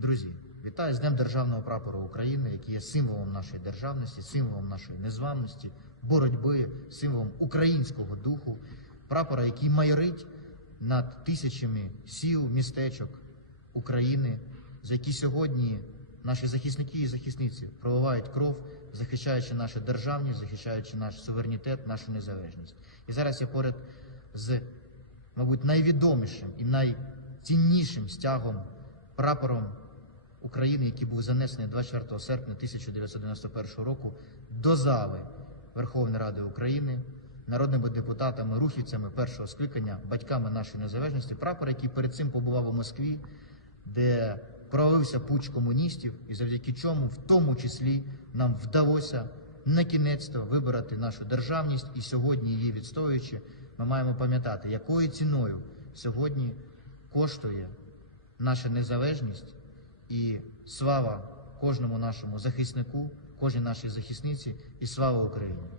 Друзі, вітаю з Днем Державного прапору України, який є символом нашої державності, символом нашої незламності, боротьби, символом українського духу, прапора, який майорить над тисячами сіл, містечок України, за які сьогодні наші захисники і захисниці проливають кров, захищаючи нашу державність, захищаючи наш суверенітет, нашу незалежність. І зараз я поряд з, мабуть, найвідомішим і найціннішим стягом прапором України, який був занесений 24 серпня 1991 року до зали Верховної Ради України, народними депутатами, рухівцями першого скликання, батьками нашої незалежності, прапор, який перед цим побував у Москві, де провалився пуч комуністів, і завдяки чому, в тому числі, нам вдалося на кінець-то вибороти нашу державність, і сьогодні її відстоюючи, ми маємо пам'ятати, якою ціною сьогодні коштує наша незалежність і слава кожному нашому захиснику, кожній нашій захисниці, і слава Україні.